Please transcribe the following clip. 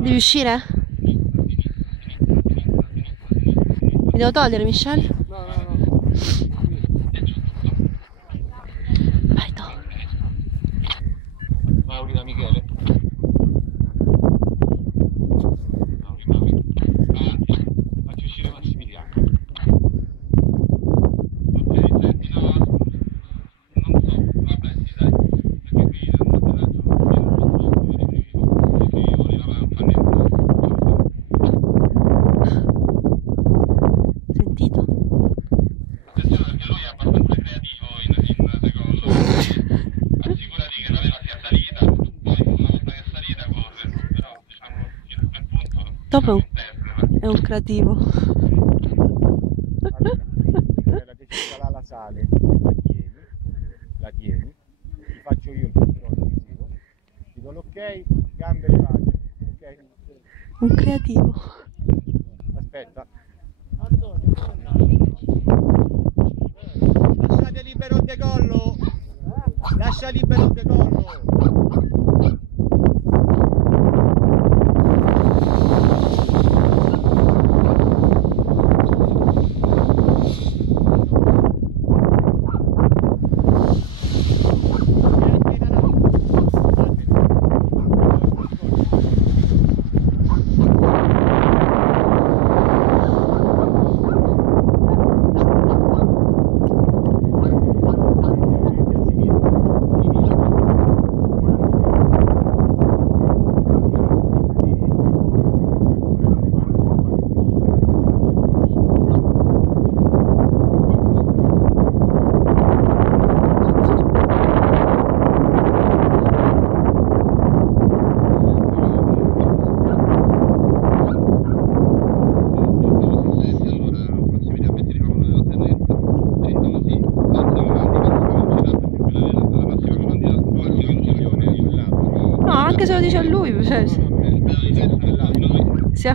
Devi uscire? Mi devo togliere, Michelle? No, no, no. Vai, to. Mauri da Michele. Faccio uscire Massimiliano. Ok, senti, no, non so, vabbè, sì, dai, perché qui Sentito? attenzione perché lui è abbastanza creativo in decollo, assicurati che la vela sia salita, poi una volta che è salita corre, però diciamo fino a quel punto Dopo diciamo, è un creativo. allora, quella che ci sarà la sale, la tieni, ti faccio io il controllo visivo, ti do l'ok, gambe levate, ok? Un creativo. Aspetta. Lasciate libero il decollo! Lascia libero il decollo! No, anche se lo dice a lui, cioè, si è